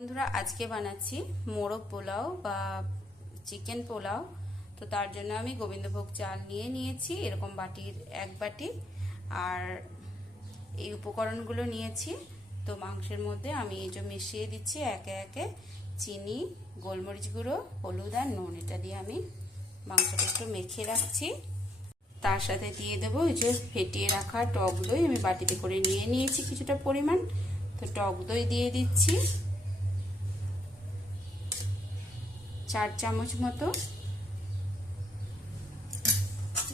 বন্ধুরা, আজকে বানাচ্ছি মোরগ পোলাও বা চিকেন পোলাও। তো তার জন্য আমি গোবিন্দভোগ চাল নিয়েছি এরকম বাটির 1 বাটি। আর এই উপকরণগুলো নিয়েছি। তো মাংসের মধ্যে আমি এই যে মিশিয়ে দিচ্ছি একে একে চিনি, গোলমরিচ গুঁড়ো, হলুদ আর নুন। এটা দিয়ে আমি মাংসটা একটু মেখে রাখছি। তার সাথে দিয়ে দেবো এই যে ফেটিয়ে রাখা টক দই। আমি বাটিতে করে নিয়েছি কিছুটা পরিমাণ। তো টক দই দিয়ে দিচ্ছি 4 চামচ মতো।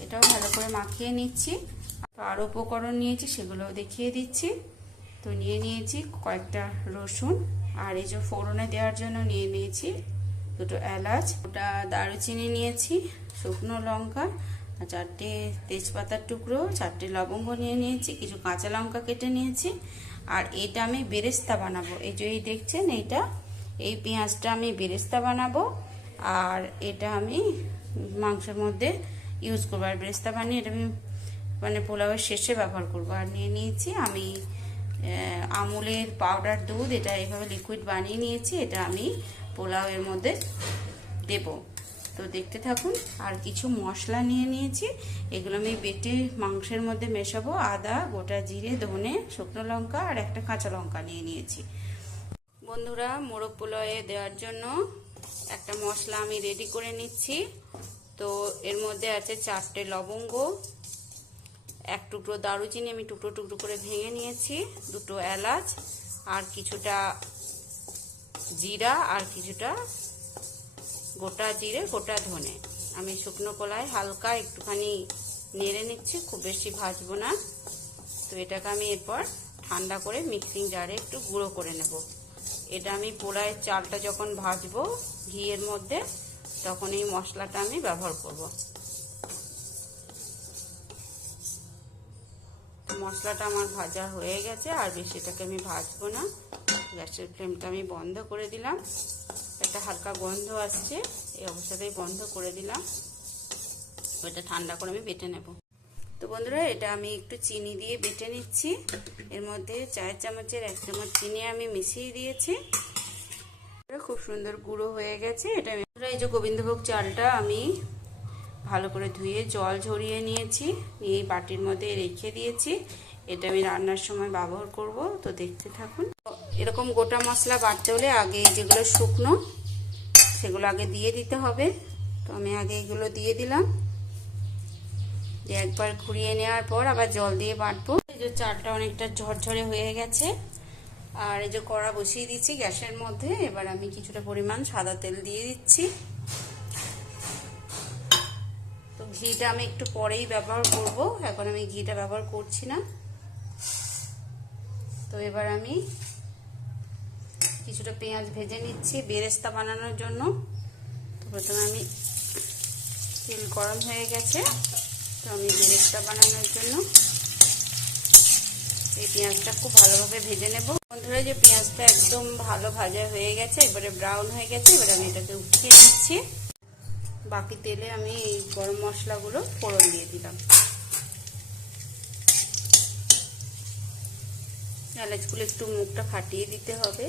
এটাও ভালো করে মাখিয়ে নিচ্ছি। আর উপকরণ নিয়েছি সেগুলোও দেখিয়ে দিচ্ছি। তো নিয়েছি কয়েকটা রসুন, আর এই যে ফোড়নে দেওয়ার জন্য নিয়েছি 2টো এলাচ, ওটা দারুচিনি নিয়েছি, শুকনো লঙ্কা, 4টে তেজপাতার টুকরো, 4টে লবঙ্গ নিয়েছি, কিছু কাঁচা লঙ্কা কেটে নিয়েছি। আর এটা আমি বেরেস্তা বানাবো। এই যে এই দেখছেন এই পেঁয়াজটা আমি বেরেস্তা বানাবো। আর এটা আমি মাংসের মধ্যে ইউজ করবো। আর বেরেস্তা বানিয়ে এটা আমি মানে পোলাওয়ের শেষে ব্যবহার করবো। আর নিয়েছি আমি আমুলের পাউডার দুধ। এটা এইভাবে লিকুইড বানিয়ে নিয়েছি। এটা আমি পোলাওয়ের মধ্যে দেব। তো দেখতে থাকুন। আর কিছু মশলা নিয়েছি, এগুলো আমি বেটে মাংসের মধ্যে মেশাবো। আদা, গোটা জিরে, ধনে, শুকনো লঙ্কা আর একটা কাঁচা লঙ্কা নিয়েছি। বন্ধুরা, মোরগ পোলাওয়ে দেওয়ার জন্য একটা মশলা আমি রেডি করে নিচ্ছি। তো এর মধ্যে আছে 4টে লবঙ্গ, 1 টুকরো দারুচিনি আমি টুকরো টুকরো করে ভেঙে নিয়েছি, 2টো এলাচ, আর কিছুটা জিরা, আর কিছুটা গোটা জিরে, গোটা ধনে। আমি শুকনো কড়ায় হালকা একটুখানি নেড়ে নিচ্ছি, খুব বেশি ভাজবো না। তো এটাকে আমি এরপর ঠান্ডা করে মিক্সিং জারে একটু গুঁড়ো করে নেব। এটা আমি পোলাওয়ের চালটা যখন ভাজবো ঘিয়ের মধ্যে, তখন এই মশলাটা আমি ব্যবহার করব। মশলাটা আমার ভাজা হয়ে গেছে, আর বেশি এটাকে আমি ভাজবো না। গ্যাসের ফ্লেমটা আমি বন্ধ করে দিলাম। একটা হালকা গন্ধ আসছে, এই অবস্থাতেই বন্ধ করে দিলাম। ওইটা ঠান্ডা করে আমি বেটে নেব। তো বন্ধুরা, এটা আমি একটু চিনি দিয়ে বেটে নিচ্ছি। এর মধ্যে 4 চামচের 1 চামচ চিনি আমি মিশিয়ে দিয়েছি। খুব সুন্দর গুঁড়ো হয়ে গেছে। এটা এই যে গোবিন্দভোগ চালটা আমি ভালো করে ধুয়ে জল ঝরিয়ে নিয়েছি, এই বাটির মধ্যে রেখে দিয়েছি। এটা আমি রান্নার সময় ব্যবহার করব। তো দেখতে থাকুন। এরকম গোটা মশলা বাটতে হলে আগে যেগুলো শুকনো সেগুলো আগে দিয়ে দিতে হবে। তো আমি আগে এগুলো দিয়ে দিলাম, দিয়ে একবার ঘুরিয়ে নেওয়ার পর আবার জল দিয়ে বাটবো। এই যে চালটা অনেকটা ঝরঝরে হয়ে গেছে। আর এই যে কড়া বসিয়ে দিচ্ছি গ্যাসের মধ্যে। এবার আমি কিছুটা পরিমাণ সাদা তেল দিয়ে দিচ্ছি। তো ঘিটা আমি একটু পরেই ব্যবহার করব, এখন আমি ঘিটা ব্যবহার করছি না। তো এবার আমি কিছুটা পেঁয়াজ ভেজে নিচ্ছি বেরেস্তা বানানোর জন্য। তো প্রথমে আমি তেল গরম হয়ে গেছে, তো আমি বেরেস্তা বানানোর জন্য এই পেঁয়াজটা খুব ভালোভাবে ভেজে নেব। বন্ধুরা, যে পেঁয়াজটা একদম ভালো ভাজা হয়ে গেছে, এবারে ব্রাউন হয়ে গেছে। এবারে আমি এটাকে উঠিয়ে নিচ্ছি। বাকি তেলে আমি এই গরম মশলাগুলো ফোড়ন দিয়ে দিলাম। এলাচগুলো একটু মুখটা ফাটিয়ে দিতে হবে।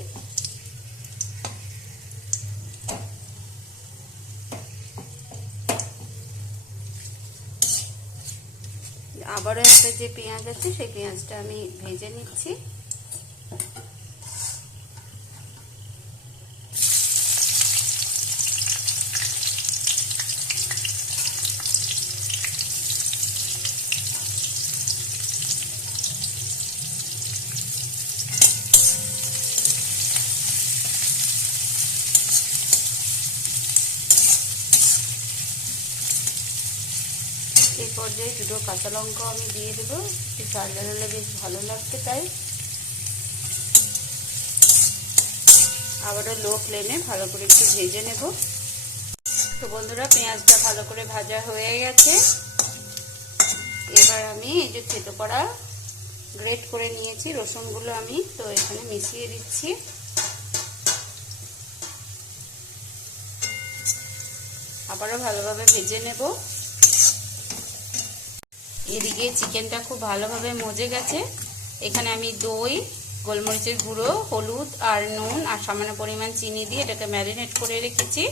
আবারও একটা যে পেঁয়াজ আছে সেই পেঁয়াজটা আমি ভেজে নিচ্ছি। এই পর্যায়ে 2টো কাঁচা লঙ্কা আমি দিয়ে দেবো, একটু ঝাল হলে বেশ ভালো লাগছে। তাই আবারও লো ফ্লেমে ভালো করে একটু ভেজে নেব। তো বন্ধুরা, পেঁয়াজটা ভালো করে ভাজা হয়ে গেছে। এবার আমি এই যে থেতো করা গ্রেট করে নিয়েছি রসুনগুলো আমি তো এখানে মিশিয়ে দিচ্ছি। আবারও ভালোভাবে ভেজে নেব। এদিকে চিকেনটা খুব ভালোভাবে মজে গেছে। এখানে আমি দই গোলমরিচের গুঁড়ো, হলুদ আর নুন আর সামান্য পরিমাণ চিনি দিয়ে এটাকে ম্যারিনেট করে রেখেছি।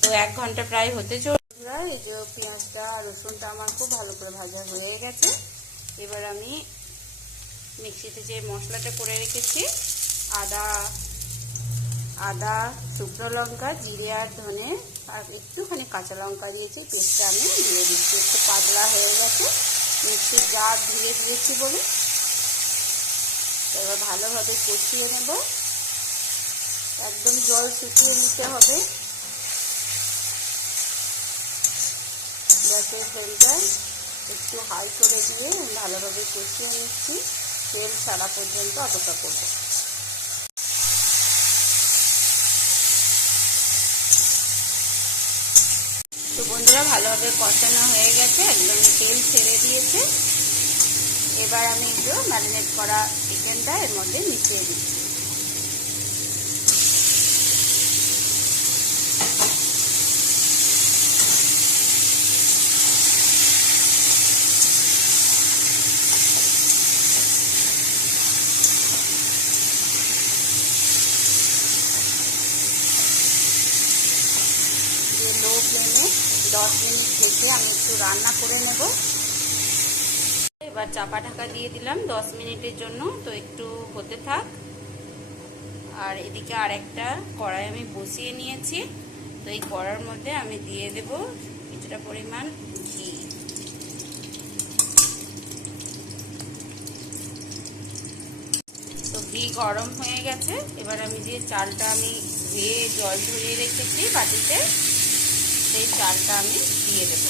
তো 1 ঘন্টা প্রায় হতে চলছে। এই যে পেঁয়াজটা রসুনটা আমার খুব ভালো করে ভাজা হয়ে গেছে। এবার আমি মিক্সিতে যে মশলাটা করে রেখেছি, আদা, শুকনো লঙ্কা, জিরে আর ধনে আর একটুখানি কাঁচা লঙ্কা দিয়েছি, পেস্টটা আমি দিয়ে দিচ্ছি। একটু পাতলা হয়ে গেছে, মিক্সির জার ধুয়ে দিয়েছি বলে। এবার ভালোভাবে কষিয়ে নেব, একদম জল শুকিয়ে নিতে হবে। গ্যাসের ফ্লেমটা একটু হাই করে দিয়ে ভালোভাবে কষিয়ে নিচ্ছি, তেল ছাড়া পর্যন্ত অপেক্ষা করব। তো বন্ধুরা, ভালোভাবে কষানো হয়ে গেছে, একদম তেল ছেড়ে দিয়েছে। এবার আমি একটু ম্যারিনেট করা চিকেনটা এর মধ্যে মিশিয়ে দিচ্ছি। লো ফ্লেমে 10 মিনিট ঢেকে আমি একটু রান্না করে নেব। এবার চাপা ঢাকা দিয়ে দিলাম 10 মিনিটের জন্য। তো একটু হতে থাক। আর এদিকে আর একটা কড়াই আমি বসিয়ে নিয়েছি। তো এই কড়ার মধ্যে আমি দিয়ে দেব কিছুটা পরিমাণ ঘি। তো ঘি গরম হয়ে গেছে। এবার আমি যে চালটা আমি ধুয়ে জল ঝরিয়ে রেখেছি বাটিতে, সেই চালটা আমি দিয়ে দেব।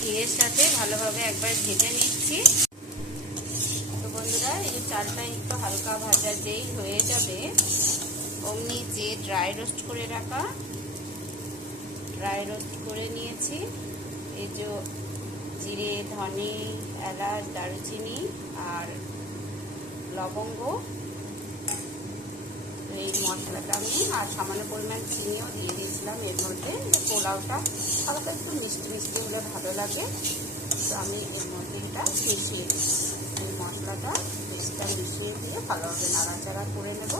ঘিয়ের সাথে ভালোভাবে একবার ভেজে নিচ্ছি। তো বন্ধুরা, এই চালটা একটু হালকা ভাজা যেই হয়ে যাবে, অমনি যে ড্রাই রোস্ট করে নিয়েছি, এই যে জিরে, ধনে, এলাচ, দারুচিনি আর লবঙ্গ, এই মশলাটা আমি আর সামান্য পরিমাণ চিনিও দিয়ে দিয়েছিলাম এর মধ্যে। পোলাওটা হালকা একটু মিষ্টি মিষ্টি হলে ভালো লাগে। তো আমি এর মধ্যে এটা মিশিয়ে দিচ্ছি। এই মশলাটা পেস্টটা মিশিয়ে দিয়ে ভালোভাবে নাড়াচাড়া করে নেব।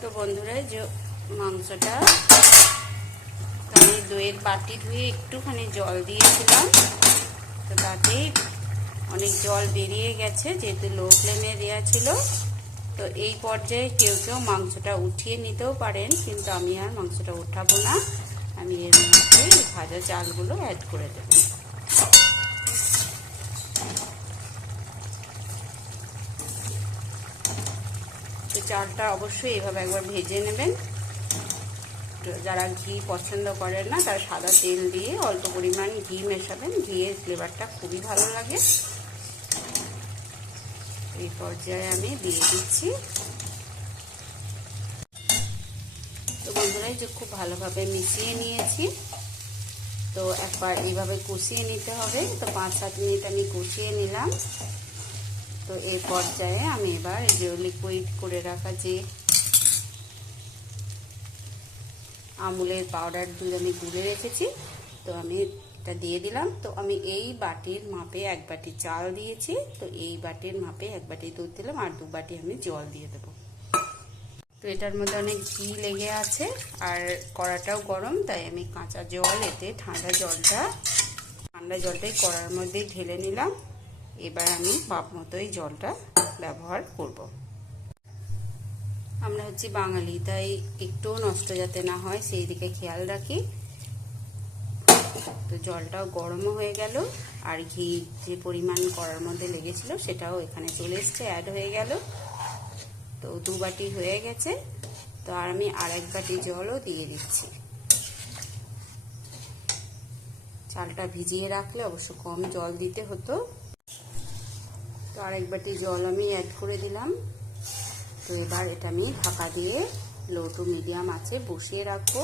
তো বন্ধুরা, যে মাংসটা আমি দইয়ের বাটি ধুয়ে একটুখানি জল দিয়েছিলাম, তো তাতে অনেক জল বেরিয়ে গেছে, যেহেতু লো ফ্লেমে দেওয়া ছিল। তো এই পর্যায়ে কেউ কেউ মাংসটা উঠিয়ে নিতেও পারেন, কিন্তু আমি আর মাংসটা উঠাবো না। আমি এর মধ্যে ভাজা চালগুলো অ্যাড করে দেব। তো চালটা অবশ্যই এভাবে একবার ভেজে নেবেন। যারা ঘি পছন্দ করেন না, তারা সাদা তেল দিয়ে অল্প পরিমাণ ঘি মেশাবেন। ঘিয়ের ফ্লেভারটা খুবই ভালো লাগে। এই পর্যায়ে আমি দিয়ে দিচ্ছি। তো বন্ধুরা, যে খুব ভালোভাবে মিশিয়ে নিয়েছি। তো একবার এইভাবে কষিয়ে নিতে হবে। তো 5-7 মিনিট আমি কষিয়ে নিলাম। তো এই পর্যায়ে আমি এবার যে লিকুইড করে রাখা যে আমুলের পাউডার দুধ আমি গুলে রেখেছি, তো আমি এটা দিয়ে দিলাম। তো আমি এই বাটির মাপে 1 বাটি চাল দিয়েছি। তো এই বাটির মাপে 1 বাটি দুধ দিলাম, আর 2 বাটি আমি জল দিয়ে দেবো। তো এটার মধ্যে অনেক ঘি লেগে আছে আর কড়াটাও গরম, তাই আমি কাঁচা জল এতে ঠান্ডা জলটাই কড়ার মধ্যে ঢেলে নিলাম। এবার আমি মাপ মতোই জলটা ব্যবহার করব। আমরা হচ্ছে বাঙালি, তাই একটুও নষ্ট যাতে না হয় সেই দিকে খেয়াল রাখি। তো জলটাও গরমও হয়ে গেল, আর ঘি যে পরিমাণ কড়ার মধ্যে লেগেছিল সেটাও এখানে চলে এসছে, অ্যাড হয়ে গেল। তো 2 বাটি হয়ে গেছে। তো আর আমি আর 1 বাটি জলও দিয়ে দিচ্ছি। চালটা ভিজিয়ে রাখলে অবশ্য কম জল দিতে হতো। তো আর 1 বাটি জল আমি অ্যাড করে দিলাম। তো এবার এটা আমি ঢাকা দিয়ে লো টু মিডিয়াম আঁচে বসিয়ে রাখবো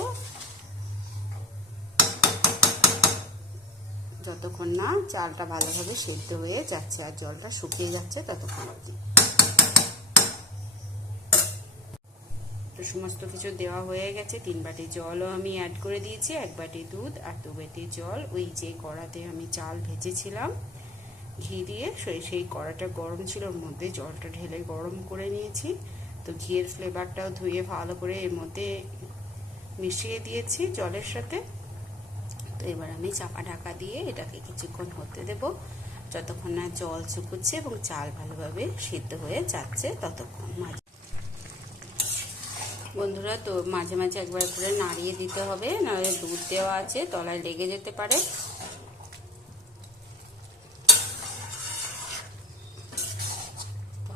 যতক্ষণ না চালটা ভালোভাবে সেদ্ধ হয়ে যাচ্ছে আর জলটা শুকিয়ে যাচ্ছে ততক্ষণ অবধি। তো সমস্ত কিছু দেওয়া হয়ে গেছে। 3 বাটি জলও আমি অ্যাড করে দিয়েছি, 1 বাটি দুধ আর 2 বাটি জল। ওই যে কড়াতে আমি চাল ভেজেছিলাম ঘি দিয়ে, সেই কড়াটা গরম ছিল, ওর মধ্যে জলটা ঢেলে গরম করে নিয়েছি। তো ঘিয়ের ফ্লেভারটাও ধুয়ে ভালো করে এর মধ্যে মিশিয়ে দিয়েছি জলের সাথে। তো এবার আমি চাপা ঢাকা দিয়ে এটাকে কিছুক্ষণ হতে দেব, যতক্ষণ না জল শুকুচ্ছে এবং চাল ভালোভাবে সিদ্ধ হয়ে যাচ্ছে ততক্ষণ। বন্ধুরা, তো মাঝে মাঝে একবার করে নাড়িয়ে দিতে হবে, নাহলে দুধ দেওয়া আছে তলায় লেগে যেতে পারে।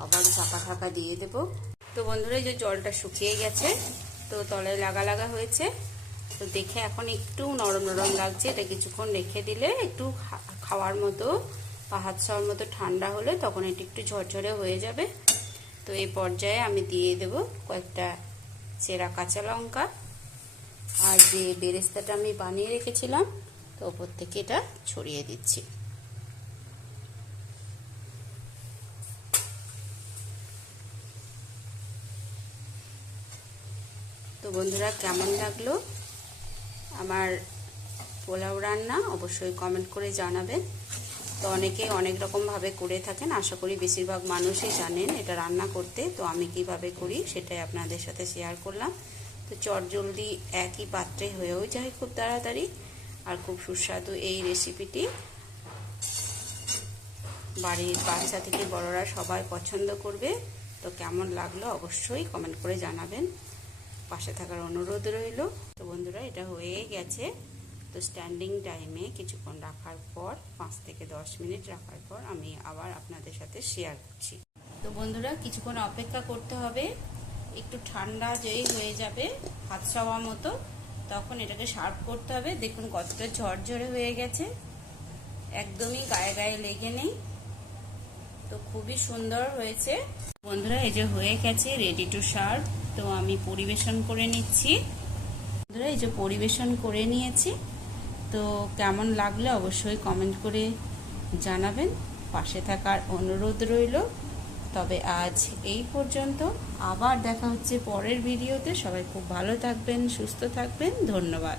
আবার চাপা ঢাকা দিয়ে দেব। তো বন্ধুরা, এই যে জলটা শুকিয়ে গেছে, তো তলায় লাগা লাগা হয়েছে। তো দেখে এখন একটু নরম নরম লাগছে। এটা কিছুক্ষণ রেখে দিলে একটু খাওয়ার মতো বা হাত খাওয়ার মতো ঠান্ডা হলে তখন এটি একটু ঝরঝরে হয়ে যাবে। তো এই পর্যায়ে আমি দিয়ে দেব কয়েকটা চেরা কাঁচা লঙ্কা আর যে বেরেস্তাটা আমি বানিয়ে রেখেছিলাম, তো ওপর থেকে এটা ছড়িয়ে দিচ্ছি। তো বন্ধুরা, কেমন লাগলো আমার পোলাও রান্না অবশ্যই কমেন্ট করে জানাবেন। তো অনেকে অনেক রকমভাবে করে থাকেন, আশা করি বেশিরভাগ মানুষই জানেন এটা রান্না করতে। তো আমি কিভাবে করি সেটাই আপনাদের সাথে শেয়ার করলাম। তো চটজলদি একই পাত্রে হয়েও যায় খুব তাড়াতাড়ি, আর খুব সুস্বাদু এই রেসিপিটি বাড়ির বাচ্চা থেকে বড়রা সবাই পছন্দ করবে। তো কেমন লাগলো অবশ্যই কমেন্ট করে জানাবেন, পাশে থাকার অনুরোধ রইল। তো বন্ধুরা, এটা হয়ে গেছে। তো স্ট্যান্ডিং টাইমে কিছুক্ষণ রাখার পর 5 থেকে 10 মিনিট রাখার পর আমি আবার আপনাদের সাথে শেয়ার করছি। তো বন্ধুরা, কিছুক্ষণ অপেক্ষা করতে হবে, একটু ঠান্ডা যেই হয়ে যাবে হাত ছাওয়া মতো, তখন এটাকে সার্ভ করতে হবে। দেখুন কতটা ঝরঝরে হয়ে গেছে, একদমই গায়ে গায়ে লেগে নেই। তো খুবই সুন্দর হয়েছে বন্ধুরা। এই যে হয়ে গেছে, রেডি টু সার্ভ। তো আমি পরিবেশন করে নিচ্ছি। বন্ধুরা, এই যে পরিবেশন করে নিয়েছি। তো কেমন লাগলো অবশ্যই কমেন্ট করে জানাবেন, পাশে থাকার অনুরোধ রইল। তবে আজ এই পর্যন্ত, আবার দেখা হচ্ছে পরের ভিডিওতে। সবাই খুব ভালো থাকবেন, সুস্থ থাকবেন, ধন্যবাদ।